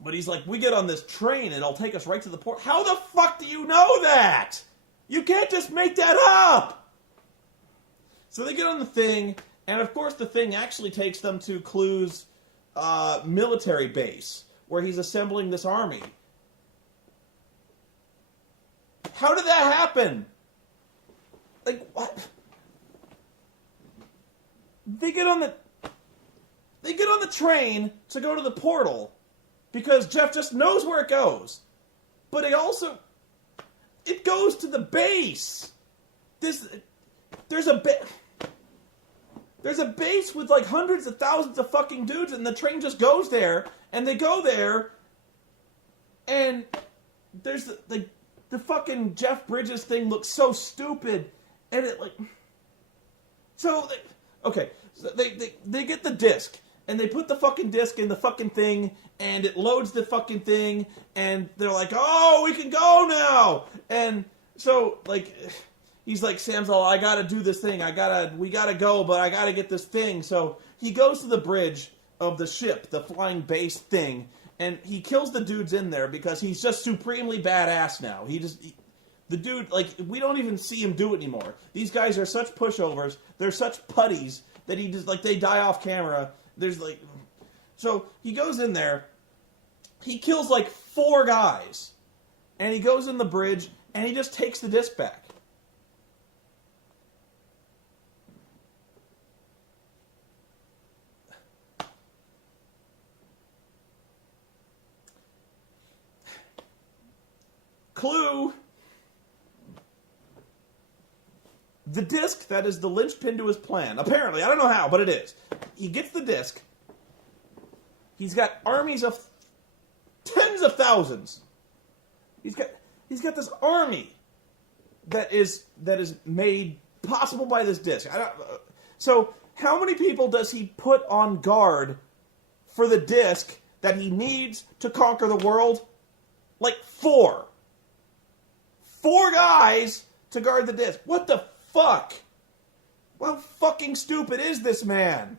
but he's like, we get on this train, and it'll take us right to the port. How the fuck do you know that? You can't just make that up! So they get on the thing, and of course the thing actually takes them to Clue's military base, where he's assembling this army. How did that happen? Like, what? They get on the train to go to the portal, because Jeff just knows where it goes. But it goes to the base. There's a base with like hundreds of thousands of fucking dudes, and the train just goes there, and they go there, and there's the fucking Jeff Bridges thing looks so stupid, and it like, so they get the disc, and they put the fucking disc in the fucking thing, and it loads the fucking thing, and they're like, oh, we can go now, and so like, he's like, Sam's all, I gotta do this thing, we gotta go, but I gotta get this thing. So he goes to the bridge of the ship, the flying base thing, and he kills the dudes in there because he's just supremely badass now. The dude, like, we don't even see him do it anymore. These guys are such pushovers, they're such putties, that he just, like, they die off camera. There's like, so he goes in there, he kills like 4 guys, and he goes in the bridge, and he just takes the disc back. Clue. The disc that is the linchpin to his plan. Apparently, I don't know how, but it is. He gets the disc. He's got armies of tens of thousands. He's got this army that is made possible by this disc. So how many people does he put on guard for the disc that he needs to conquer the world? Like 4. 4 guys to guard the disc. What the fuck? How fucking stupid is this man?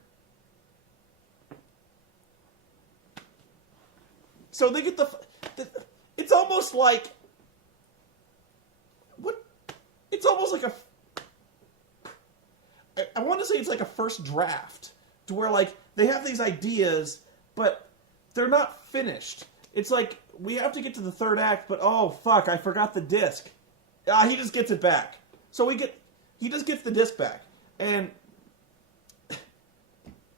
So they get it's almost like, what? It's almost like I want to say it's like a first draft, to where like they have these ideas, but they're not finished. It's like, we have to get to the 3rd act, but oh fuck, I forgot the disc. He just gets it back. So he just gets the disc back, and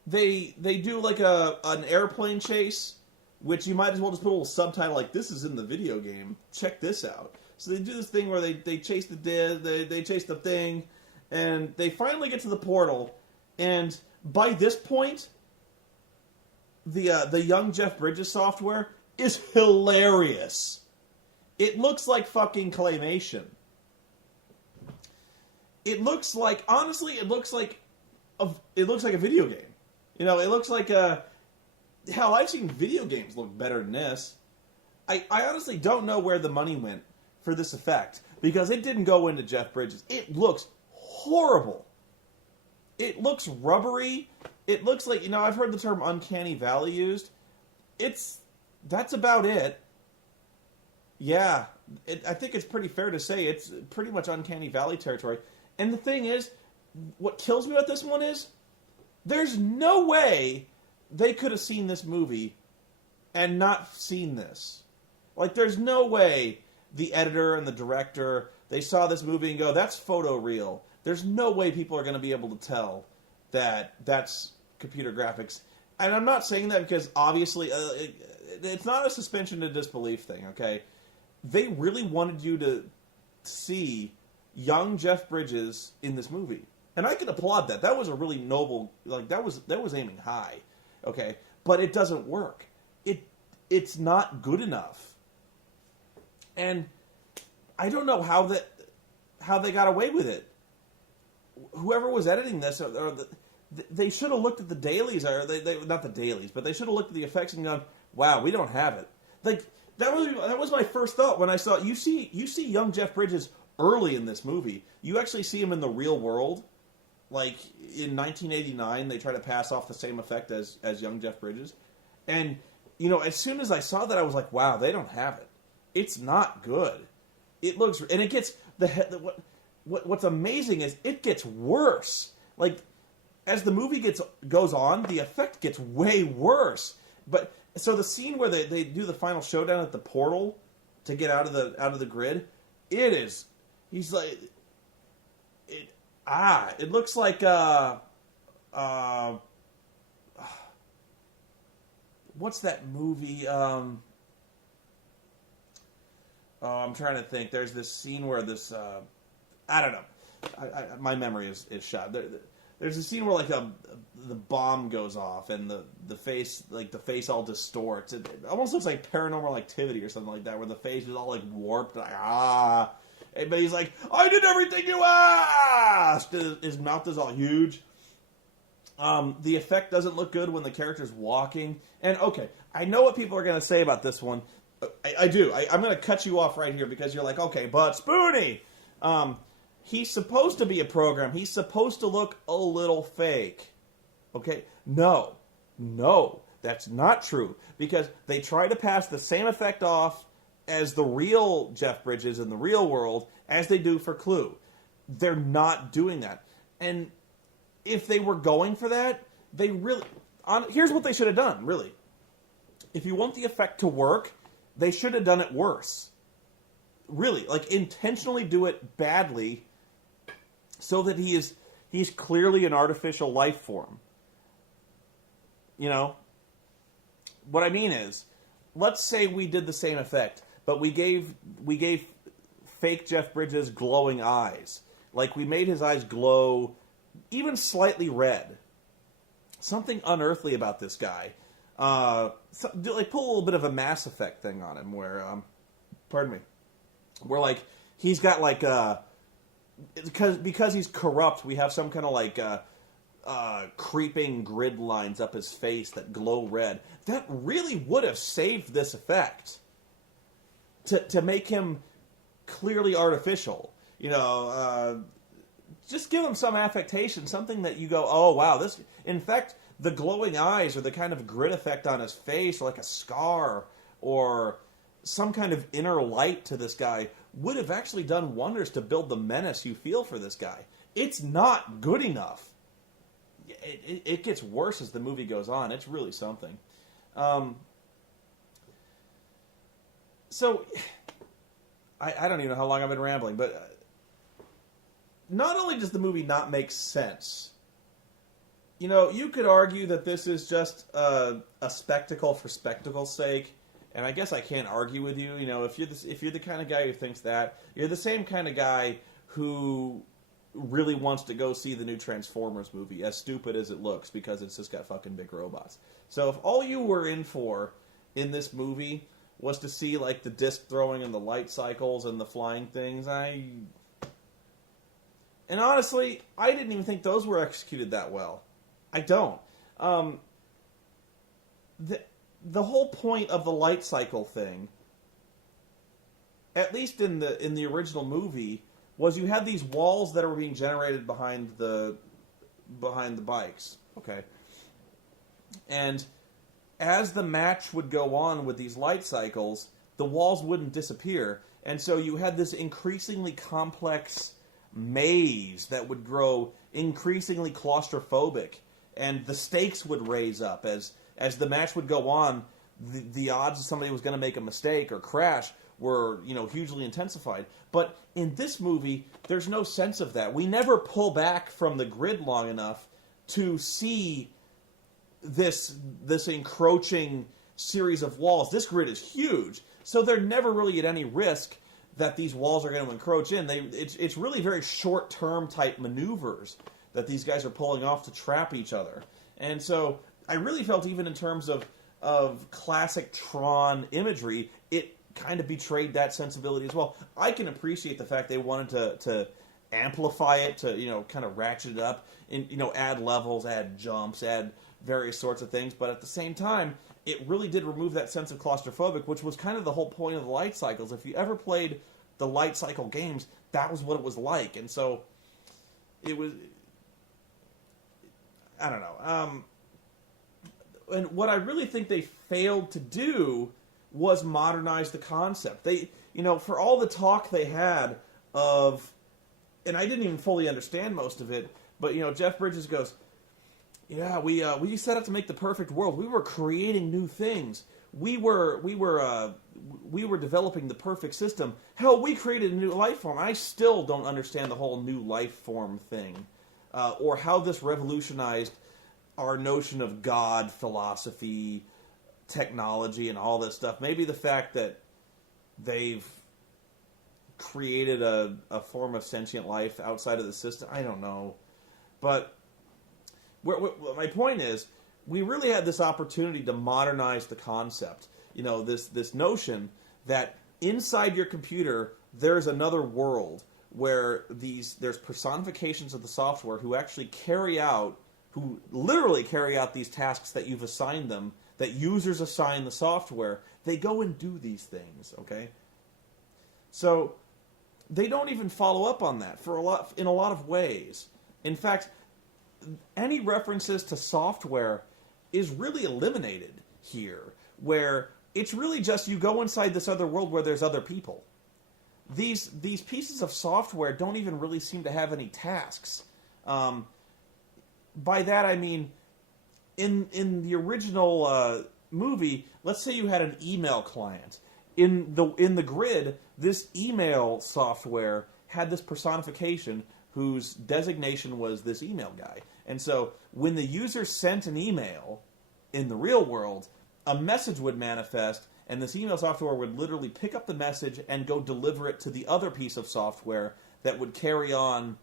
they do like an airplane chase, which you might as well just put a little subtitle like, this is in the video game, check this out. So they do this thing where they chase the disc, they chase the thing, and they finally get to the portal, and by this point, the young Jeff Bridges software is hilarious. It looks like fucking claymation. It looks like, honestly, it looks like a video game. You know, it looks like hell, I've seen video games look better than this. I honestly don't know where the money went for this effect, because it didn't go into Jeff Bridges. It looks horrible. It looks rubbery. It looks like, I've heard the term uncanny valley used. That's about it. Yeah, I think it's pretty fair to say it's pretty much uncanny valley territory. And the thing is, what kills me about this one is, there's no way they could have seen this movie and not seen this. Like, there's no way the editor and the director, they saw this movie and go, that's photoreal. There's no way people are going to be able to tell that that's computer graphics. And I'm not saying that because, obviously, it's not a suspension of disbelief thing, okay? They really wanted you to see young Jeff Bridges in this movie. And I can applaud that. That was a really noble, that was aiming high, okay? But it doesn't work. It's not good enough. And I don't know how they got away with it. Whoever was editing this, they should have looked at the dailies, or not the dailies, but they should have looked at the effects and gone, "Wow, we don't have it." Like, that was my first thought when I saw you see young Jeff Bridges early in this movie. You actually see him in the real world. Like, in 1989, they try to pass off the same effect as young Jeff Bridges. And, as soon as I saw that, I was like, wow, they don't have it. It's not good. It looks... And it gets... What's amazing is it gets worse. Like, as the movie goes on, the effect gets way worse. But... So the scene where they do the final showdown at the portal to get out of the grid, it is... He's like... It looks like, what's that movie, I'm trying to think. There's this scene where this, I don't know. My memory is shot. There's a scene where, the bomb goes off and the face all distorts. It almost looks like Paranormal Activity or something like that, where the face is all, warped, but he's like, I did everything you asked! His mouth is all huge. The effect doesn't look good when the character's walking. And, okay, I know what people are going to say about this one. I do. I'm going to cut you off right here because you're like, okay, but Spoony! He's supposed to be a program. He's supposed to look a little fake. Okay? No, that's not true. Because they try to pass the same effect off as the real Jeff Bridges in the real world as they do for Clue. They're not doing that. And if they were going for that, they really... here's what they should have done, really. If you want the effect to work, they should have done it worse. Really, intentionally do it badly so that he's clearly an artificial life form. What I mean is, let's say we did the same effect, but we gave fake Jeff Bridges glowing eyes. Like, we made his eyes glow even slightly red. Something unearthly about this guy. Pull a little bit of a Mass Effect thing on him, where, where, he's got, because he's corrupt, we have some kind of, creeping grid lines up his face that glow red. That really would have saved this effect. To make him clearly artificial. Just give him some affectation, something that you go, oh, wow, this... In fact, the glowing eyes or the kind of grid effect on his face, or like a scar, or some kind of inner light to this guy, would have actually done wonders to build the menace you feel for this guy. It's not good enough. It gets worse as the movie goes on. It's really something. So, I don't even know how long I've been rambling, but not only does the movie not make sense, you could argue that this is just a spectacle for spectacle's sake, and I guess I can't argue with you. If you're the kind of guy who thinks that, you're the same kind of guy who really wants to go see the new Transformers movie, as stupid as it looks, because it's just got fucking big robots. So if all you were in for in this movie was to see, the disc throwing and the light cycles and the flying things, and honestly, I didn't even think those were executed that well. I don't. The whole point of the light cycle thing at least in the original movie, was you had these walls that were being generated behind the bikes. Okay. And as the match would go on with these light cycles, the walls wouldn't disappear. And so you had this increasingly complex maze that would grow increasingly claustrophobic. And the stakes would raise up as the match would go on. The odds of somebody was going to make a mistake or crash were, hugely intensified. But in this movie, there's no sense of that. We never pull back from the grid long enough to see this encroaching series of walls. This grid is huge, so they're never really at any risk that these walls are going to encroach in. It's really very short-term type maneuvers that these guys are pulling off to trap each other. And so I really felt, even in terms of classic Tron imagery, it kind of betrayed that sensibility as well. I can appreciate the fact they wanted to amplify it, to kind of ratchet it up, and add levels, add jumps, add various sorts of things. But at the same time, it really did remove that sense of claustrophobic, which was kind of the whole point of the light cycles. If you ever played the light cycle games, that was what it was like. And so it was, I don't know. And what I really think they failed to do was modernize the concept. They, for all the talk they had of, and I didn't even fully understand most of it, but, Jeff Bridges goes, yeah, we set out to make the perfect world. We were creating new things. We were developing the perfect system. Hell, we created a new life form. I still don't understand the whole new life form thing, or how this revolutionized our notion of God, philosophy, technology, and all this stuff. Maybe the fact that they've created a form of sentient life outside of the system, I don't know. But my point is, we really had this opportunity to modernize the concept. This notion that inside your computer there's another world where there's personifications of the software who literally carry out these tasks that you've assigned them, that users assign the software. They go and do these things, okay? So they don't even follow up on that in a lot of ways. In fact, any references to software is really eliminated here, where it's really just you go inside this other world where there's other people. These pieces of software don't even really seem to have any tasks. By that I mean, in the original movie, let's say you had an email client. In the grid, this email software had this personification whose designation was this email guy. And so when the user sent an email in the real world, a message would manifest, and this email software would literally pick up the message and go deliver it to the other piece of software that would carry on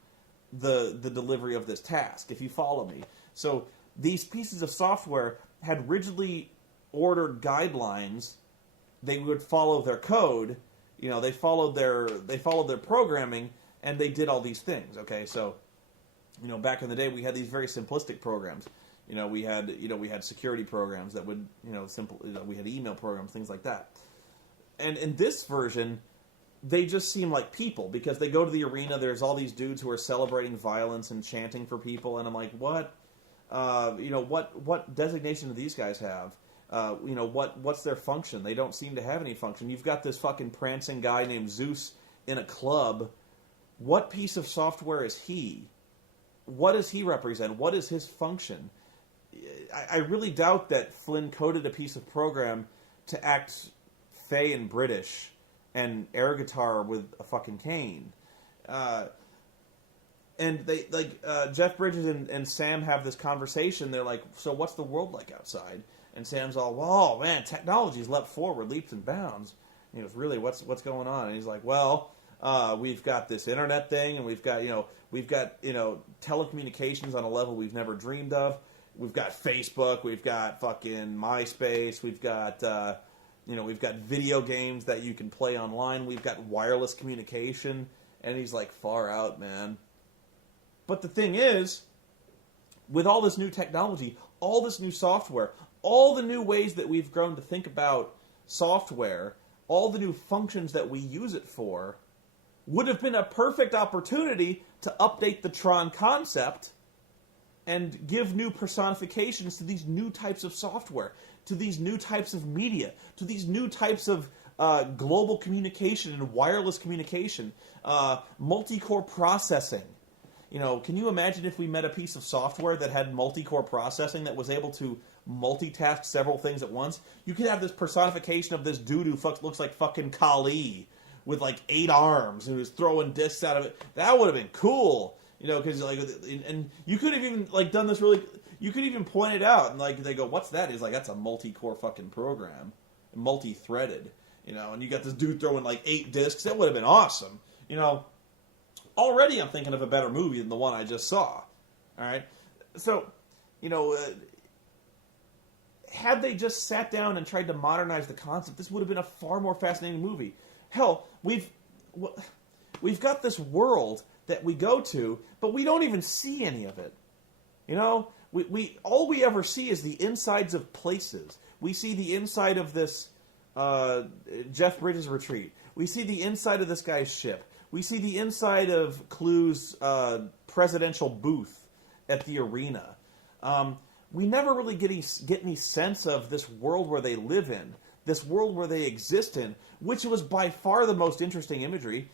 the delivery of this task, if you follow me. So these pieces of software had rigidly ordered guidelines. They would follow their code, they followed their programming, and they did all these things. Okay, so back in the day we had these very simplistic programs. We had security programs that would we had email programs, things like that. And in this version, they just seem like people, because they go to the arena, there's all these dudes who are celebrating violence and chanting for people, and I'm like, what? What designation do these guys have? What's their function? They don't seem to have any function. You've got this fucking prancing guy named Zeus in a club. What piece of software is he? What does he represent? What is his function? I really doubt that Flynn coded a piece of program to act fey and British and air guitar with a fucking cane. And they Jeff Bridges and Sam have this conversation. They're like, so what's the world like outside? And Sam's all, whoa, man, technology's leapt forward, leaps and bounds. And he goes, really, what's going on? And he's like, well, we've got this internet thing, and we've got telecommunications on a level we've never dreamed of. We've got Facebook, we've got fucking MySpace, we've got video games that you can play online, we've got wireless communication. And he's like, far out, man. But the thing is, with all this new technology, all this new software, all the new ways that we've grown to think about software, all the new functions that we use it for, would have been a perfect opportunity to update the Tron concept and give new personifications to these new types of software, to these new types of media, to these new types of global communication and wireless communication, multi-core processing. You know, can you imagine if we met a piece of software that had multi-core processing that was able to multitask several things at once? You could have this personification of this dude who looks like fucking Kali with like 8 arms and who's throwing discs out of it. That would have been cool. You know, because like, and you could have even like done this really. You could even point it out, and like they go, "What's that?" He's like, "That's a multi-core fucking program, multi-threaded." You know, and you got this dude throwing like 8 discs. That would have been awesome. You know, already I'm thinking of a better movie than the one I just saw. All right, so you know, had they just sat down and tried to modernize the concept, this would have been a far more fascinating movie. Hell, we've got this world that we go to, but we don't even see any of it. You know, we all we ever see is the insides of places. We see the inside of this Jeff Bridges retreat. We see the inside of this guy's ship. We see the inside of Clue's presidential booth at the arena. We never really get any sense of this world where they live in, this world where they exist in, which was by far the most interesting imagery.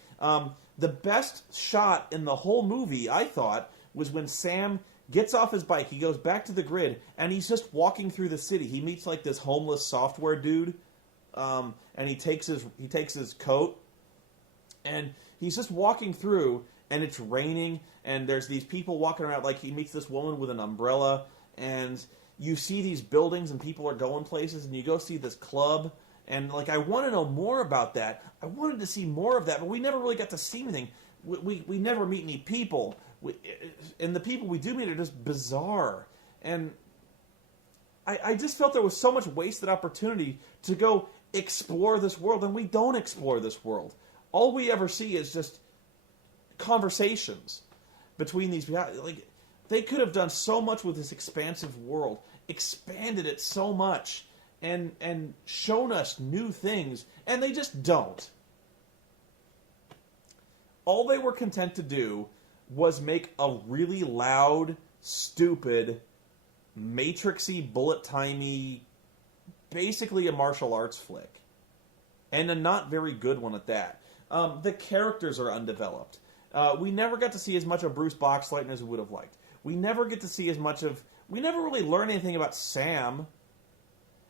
The best shot in the whole movie, I thought, was when Sam gets off his bike, he goes back to the grid, and he's just walking through the city. He meets like this homeless software dude, and he takes his coat, and he's just walking through, and it's raining, and there's these people walking around. Like, he meets this woman with an umbrella, and you see these buildings, and people are going places, and you go see this club. And, like, I want to know more about that. I wanted to see more of that, but we never really got to see anything. We never meet any people. And the people we do meet are just bizarre. And I just felt there was so much wasted opportunity to go explore this world, and we don't explore this world. All we ever see is just conversations between these people. Like, they could have done so much with this expansive world, expanded it so much, and shown us new things, and they just don't. All they were content to do was make a really loud, stupid, matrixy, bullet-timey, basically a martial arts flick. And a not very good one at that. The characters are undeveloped. We never got to see as much of Bruce Boxleitner as we would have liked. We never get to see as much of... We never really learn anything about Sam.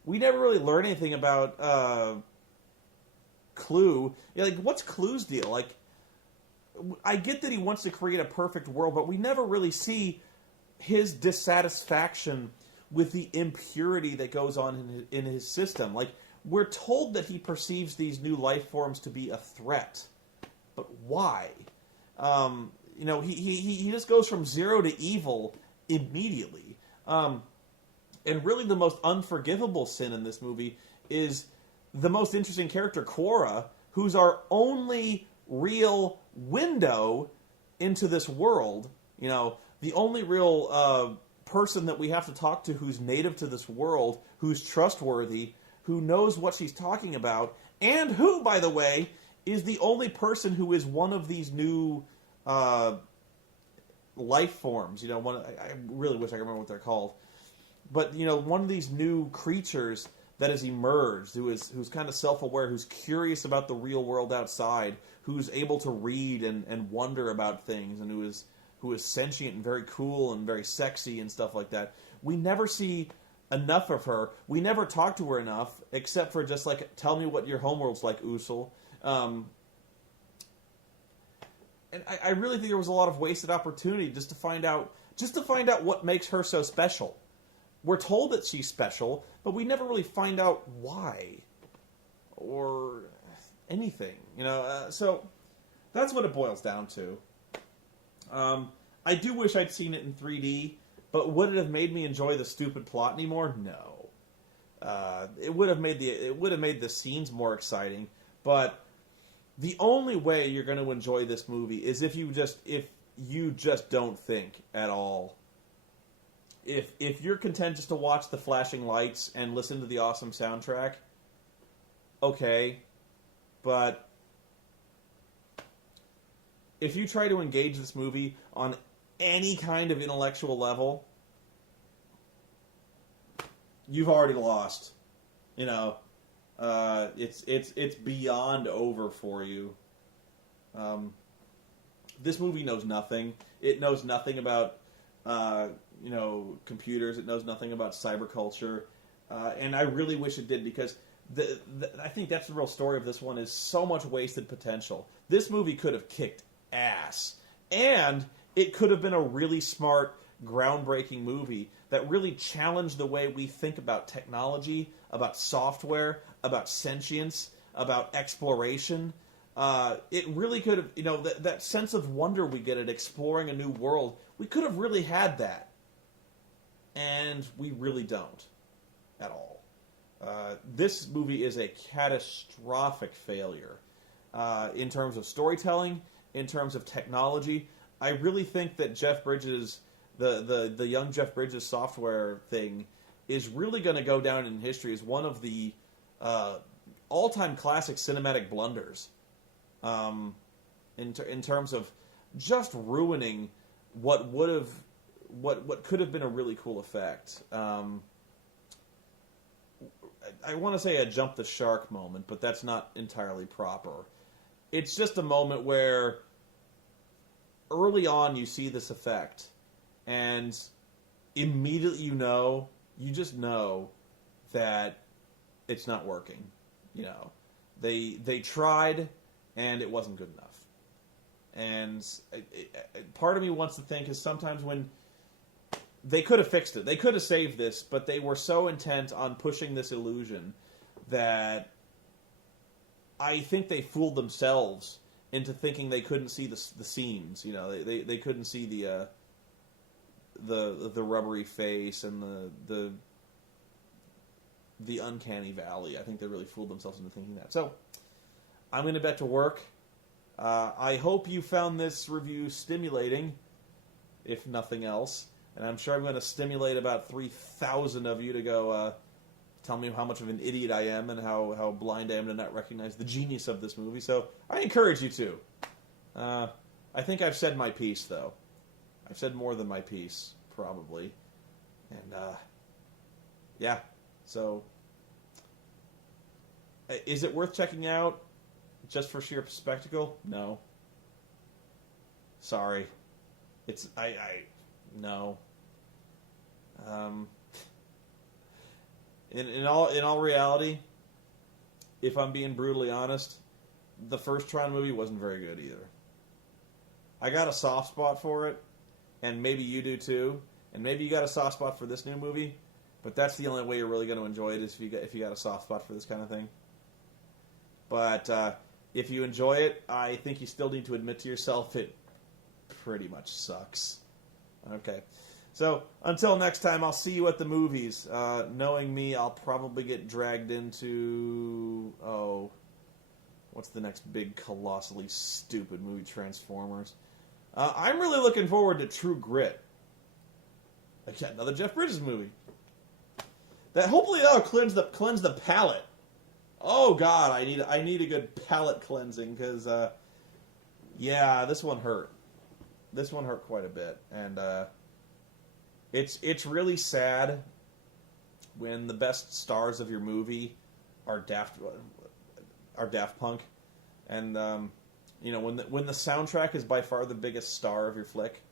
We never really learn anything about Clue. Yeah, like, what's Clue's deal? Like, I get that he wants to create a perfect world, but we never really see his dissatisfaction with the impurity that goes on in his system. Like, we're told that he perceives these new life forms to be a threat, but why? You know, he just goes from 0 to evil immediately. And really the most unforgivable sin in this movie is the most interesting character, Cora, who's our only real window into this world. You know, the only real person that we have to talk to who's native to this world, who's trustworthy, who knows what she's talking about, and who, by the way, is the only person who is one of these new life forms. You know, I really wish I could remember what they're called. But, you know, one of these new creatures that has emerged, who's kind of self-aware, who's curious about the real world outside, who's able to read and wonder about things, and who is sentient and very cool and very sexy and stuff like that. We never see enough of her. We never talk to her enough, except for just like, tell me what your homeworld's like, Usul. And I really think there was a lot of wasted opportunity just to find out what makes her so special. We're told that she's special, but we never really find out why or anything, you know. So that's what it boils down to. I do wish I'd seen it in 3D, but would it have made me enjoy the stupid plot anymore? No. It would have made the scenes more exciting, but the only way you're going to enjoy this movie is if you just don't think at all. If you're content just to watch the flashing lights and listen to the awesome soundtrack, okay, But if you try to engage this movie on any kind of intellectual level, you've already lost. You know, it's beyond over for you. This movie knows nothing. It knows nothing about computers. It knows nothing about cyberculture, and I really wish it did, because I think that's the real story of this one, is so much wasted potential. This movie could have kicked ass, and it could have been a really smart, groundbreaking movie that really challenged the way we think about technology, about software, about sentience, about exploration. It really could have, that sense of wonder we get at exploring a new world, we could have really had that. And we really don't. At all. This movie is a catastrophic failure. In terms of storytelling, in terms of technology. I really think that Jeff Bridges, the young Jeff Bridges software thing, is really going to go down in history as one of the all-time classic cinematic blunders. In terms of just ruining what could have been a really cool effect. I want to say a jump the shark moment, but that's not entirely proper. It's just a moment where early on you see this effect, and immediately you just know that it's not working. They tried, and it wasn't good enough. And part of me wants to think is sometimes when they could have fixed it, they could have saved this, but they were so intent on pushing this illusion that I think they fooled themselves into thinking they couldn't see the seams. They couldn't see the rubbery face and the uncanny valley. I think they really fooled themselves into thinking that. So I'm going to bet to work. I hope you found this review stimulating, if nothing else. And I'm sure I'm going to stimulate about 3,000 of you to go tell me how much of an idiot I am and how blind I am to not recognize the genius of this movie. So I encourage you to. I think I've said my piece, though. I've said more than my piece, probably. And, yeah. So, is it worth checking out just for sheer spectacle? No. Sorry. No. In all reality, if I'm being brutally honest, the first Tron movie wasn't very good either. I got a soft spot for it, and maybe you do too, and maybe you got a soft spot for this new movie, but that's the only way you're really going to enjoy it, is if you got a soft spot for this kind of thing. But if you enjoy it, I think you still need to admit to yourself it pretty much sucks. Okay. So, until next time, I'll see you at the movies. Knowing me, I'll probably get dragged into... what's the next big, colossally stupid movie? Transformers. I'm really looking forward to True Grit. Again, another Jeff Bridges movie. Hopefully that'll cleanse the palate. Oh God, I need a good palate cleansing, because this one hurt. This one hurt quite a bit, and it's really sad when the best stars of your movie are Daft Punk, and when the soundtrack is by far the biggest star of your flick.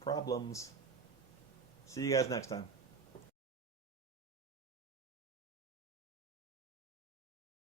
Problems. See you guys next time.